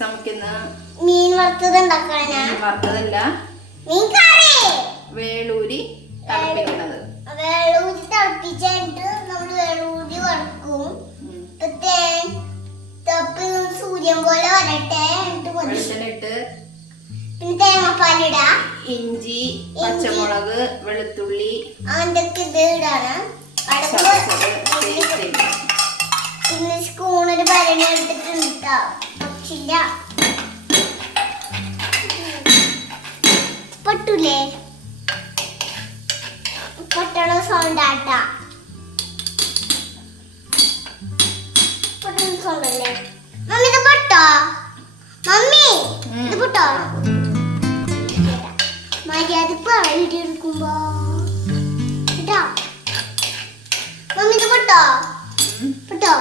നമുക്കിന്ന് മീൻ വറുത്തത് മീൻ വറുത്തതല്ല. മീൻ കറി. വേളൂരി തിളപ്പിക്കണത്. വേളൂരി തിളപ്പിച്ചിട്ട് നമ്മൾ വേളൂരി വറുക്കും. തപ്പി സൂര്യൻ പോലെ വരട്ടെ വെളിച്ചെണ്ണിട്ട് പിന്നെ തേങ്ങാപ്പാലിടാ ഇഞ്ചി പച്ചമുളക് വെളുത്തുള്ളി അങ്ങനത്തെ ഇത് ഇടാണ് പിന്നെ സ്പൂണൊരു പരണി എടുത്തിട്ടുണ്ട് കേട്ടോ പക്ഷില്ല പൊട്ടൂലേ? പൊട്ടണ സൗണ്ട് ആട്ടാ പൊട്ടണ സൗണ്ട് അല്ലേ മമ്മി ഇത് പൊട്ടോ? മമ്മി. ഇത് പൊട്ടോ? മര്യാദ കേട്ടോ? മമ്മി ഇത് പൊട്ടോ? പൊട്ടോ?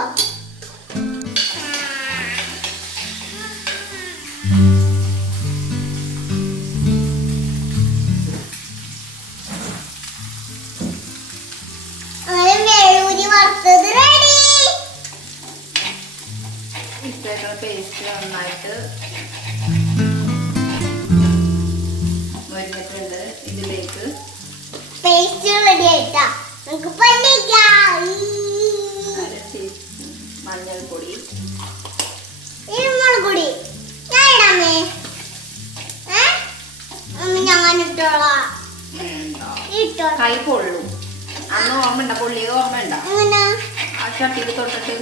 പേസ്റ്റ് നന്നായിട്ട് മൊരിഞ്ഞിട്ടുണ്ട് ഇതിലേക്ക് പേസ്റ്റ് മഞ്ഞൾപ്പൊടി. ഇരുമുളക് പൊടി ഞാൻ ഇടാമേ. ഏ? മമ്മി ഞാൻ ഇട്ടോളാം. വേണ്ട. ഇട്ടോ. കൈ പൊള്ളും. അന്ന് ഓർമ്മ പൊള്ളിയത് ഓർമ്മ ഉണ്ടോ ആ ചട്ടിയിൽ തൊട്ടിട്ട്.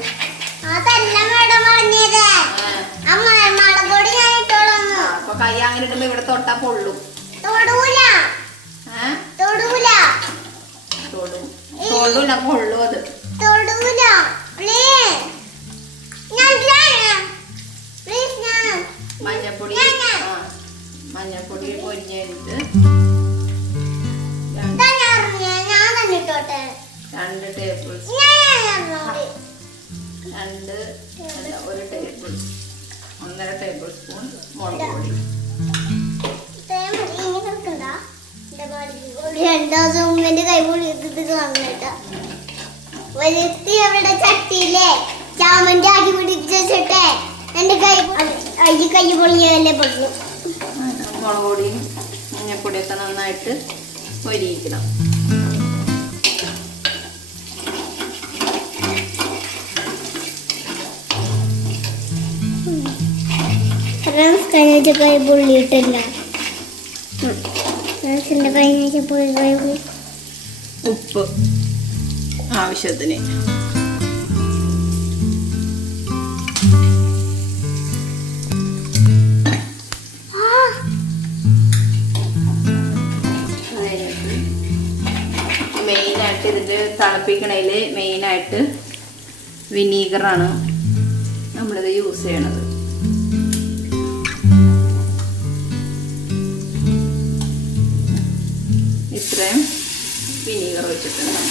കൈ അങ്ങനെ ഇടുമ്പോ ഇവിടെ തൊട്ടാ പൊള്ളും. തൊടൂല. തൊടൂല. തൊടും. തൊടൂല പൊള്ളും അത്. തൊടൂല. മഞ്ഞപ്പൊടി. മഞ്ഞപ്പൊടി പൊരിഞ്ഞ് കഴിഞ്ഞിട്ട് രണ്ട് ടേബിൾ അറിഞ്ഞോളി. രണ്ട് ഒരു ടേബിൾ ഒന്നര ടേബിൾ സ്പൂൺ മുളക് പൊടി. വലിയ അവിടെ ചട്ടിയിലെ ചാമന്റെ അടി പിടിച്ചിട്ടെ എന്റെ കൈ അയ്യ കൈ പൊളിയല്ലേ പൊളിഞ്ഞു മുളക് പൊടിയും മഞ്ഞപ്പൊടിയൊക്കെ നന്നായിട്ട് പൊരിയിക്കണം. കഴിഞ്ഞ കൈ പൊള്ളിയിട്ടില്ല. കൈ പൊള്ളി. ഉപ്പ് ആവശ്യത്തിന്. മെയിനായിട്ട് ഇതിൽ തിളപ്പിക്കണതിൽ മെയിനായിട്ട് വിനീഗറാണ് നമ്മളിത് യൂസ് ചെയ്യണത്. ഇത്രയും വിനീഗർ വെച്ചിട്ടുണ്ട്.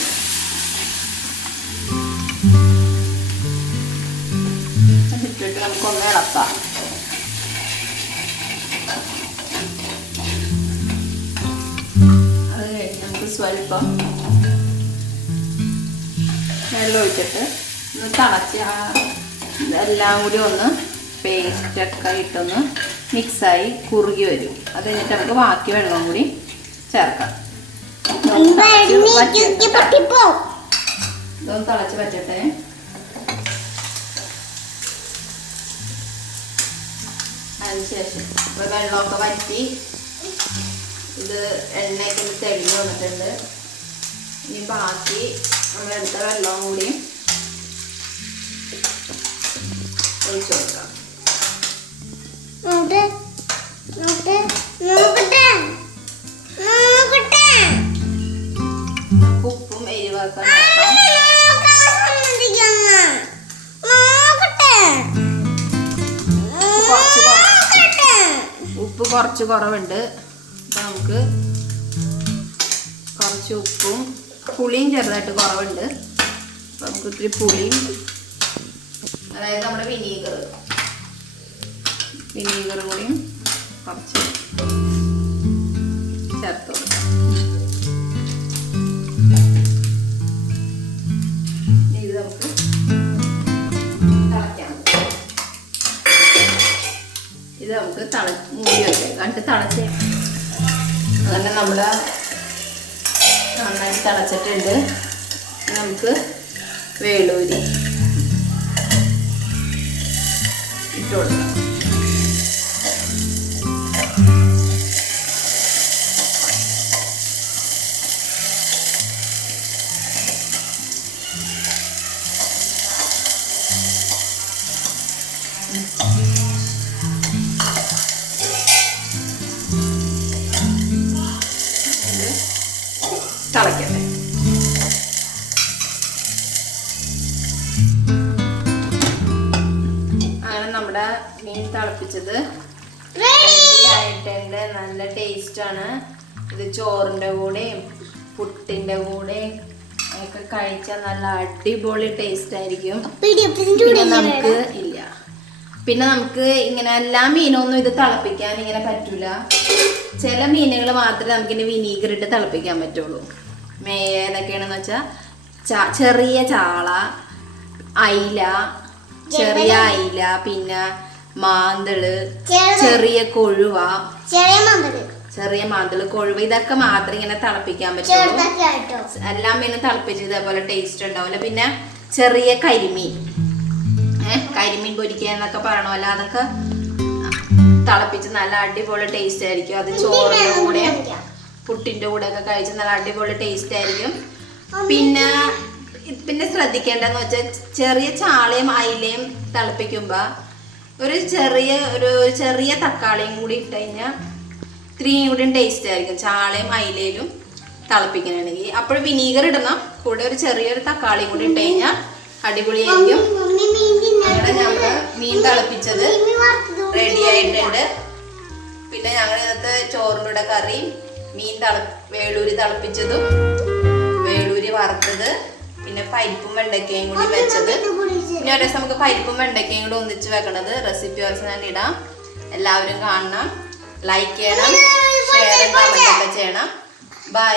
അതിട്ടിട്ട് നമുക്കൊന്ന് ഇളക്കാം. അത് കഴിഞ്ഞ് നമുക്ക് സ്വല്പം വെള്ളം ഒഴിച്ചിട്ട് ഒന്ന് തിളച്ച് ഇതെല്ലാം കൂടി ഒന്ന് പേസ്റ്റൊക്കെ ഇട്ടൊന്ന് മിക്സായി കുറുകി വരും. അത് കഴിഞ്ഞിട്ട് നമുക്ക് ബാക്കി വെള്ളം കൂടി ചേർക്കാം. ഇതൊന്ന് ഇനി ബാക്കി നമ്മളെടുത്ത വെള്ളവും കൂടി ഒഴിച്ചു കൊടുക്കാം. കുറച്ച്. നോക്കട്ടെ. ഉപ്പ് കുറച്ച് കുറവുണ്ട്. അപ്പം നമുക്ക് കുറച്ച് ഉപ്പും പുളിയും ചെറുതായിട്ട് കുറവുണ്ട്. അപ്പം നമുക്ക് ഇത്തിരി പുളിയും അതായത് നമ്മുടെ വിനീഗർ വിനീഗർ കൂടിയും കുറച്ച് ചേർത്ത് കൊടുക്കാം. എന്നിട്ട് തിളച്ച് അങ്ങനെ നമ്മൾ നന്നായിട്ട് തിളച്ചിട്ടുണ്ട്. നമുക്ക് വേളൂരി ഇട്ട് അങ്ങനെ നമ്മുടെ മീൻ തിളപ്പിച്ചത്. ആയിട്ടുണ്ട് നല്ല ടേസ്റ്റ് ആണ്. ഇത് ചോറിന്റെ കൂടെയും പുട്ടിന്റെ കൂടെയും ഒക്കെ കഴിച്ചാൽ നല്ല അടിപൊളി ടേസ്റ്റ് ആയിരിക്കും. പിന്നെ നമുക്ക് ഇല്ല. പിന്നെ നമുക്ക് ഇങ്ങനെ എല്ലാ മീനൊന്നും ഇത് തിളപ്പിക്കാൻ ഇങ്ങനെ പറ്റൂല. ചില മീനുകൾ മാത്രമേ നമുക്ക് ഇനി വിനീഗർ ഇട്ട് തിളപ്പിക്കാൻ പറ്റുള്ളൂ. മേ ഏതൊക്കെയാണെന്ന് വെച്ചാൽ ചെറിയ ചാള അയില ചെറിയ അയില പിന്നെ മാന്തൾ ചെറിയ കൊഴുവ. ചെറിയ മന്ത്രി ചെറിയ മാന്തൾ കൊഴുവ. ഇതൊക്കെ മാത്രം ഇങ്ങനെ തിളപ്പിക്കാൻ പറ്റുള്ളൂ. എല്ലാം പിന്നെ തിളപ്പിച്ച് ഇതേപോലെ ടേസ്റ്റ് ഉണ്ടാവില്ല പിന്നെ ചെറിയ കരിമീൻ. ഏഹ് കരിമീൻ പൊരിക്കുക എന്നൊക്കെ പറയണമല്ലോ അതൊക്കെ തിളപ്പിച്ച് നല്ല അടിപൊളി ടേസ്റ്റ് ആയിരിക്കും. അത് ചോറിന്റെ കൂടെ പുട്ടിന്റെ കൂടെ ഒക്കെ കഴിച്ച് നല്ല അടിപൊളി ടേസ്റ്റ് ആയിരിക്കും. പിന്നെ പിന്നെ ശ്രദ്ധിക്കേണ്ടതെന്ന് വെച്ചാൽ ചെറിയ ചാളയും അയിലയും തിളപ്പിക്കുമ്പോൾ ഒരു ചെറിയ ഒരു ചെറിയ തക്കാളിയും കൂടി ഇട്ട് കഴിഞ്ഞാൽ ഇത്രയും കൂടി ടേസ്റ്റ് ആയിരിക്കും. ചാളയും അയിലയിലും തിളപ്പിക്കണമെങ്കിൽ അപ്പോൾ വിനീഗർ ഇടണം. കൂടെ ഒരു ചെറിയൊരു തക്കാളിയും കൂടി ഇട്ട് കഴിഞ്ഞാൽ അടിപൊളിയായിരിക്കും. ഇവിടെ ഞങ്ങൾ മീൻ തിളപ്പിച്ചത് റെഡി ആയിട്ടുണ്ട്. പിന്നെ ഞങ്ങൾ ഇന്നത്തെ ചോറിന്റെ കറിയും കറി മീൻ തള വേളൂരി തിളപ്പിച്ചതും വേളൂരി വറുത്തത്. പിന്നെ പരിപ്പും വെണ്ടയ്ക്കയും കൂടി വെച്ചത്. ഇനി ഒരു ദിവസം നമുക്ക് പരിപ്പും വെണ്ടയ്ക്കയും കൂടി ഒന്നിച്ച് വെക്കണത്. റെസിപ്പി കുറച്ച് ഞാൻ ഇടാം. എല്ലാവരും കാണണം. ലൈക്ക് ചെയ്യണം. ഷെയർ ഒക്കെ ചെയ്യണം. ബൈ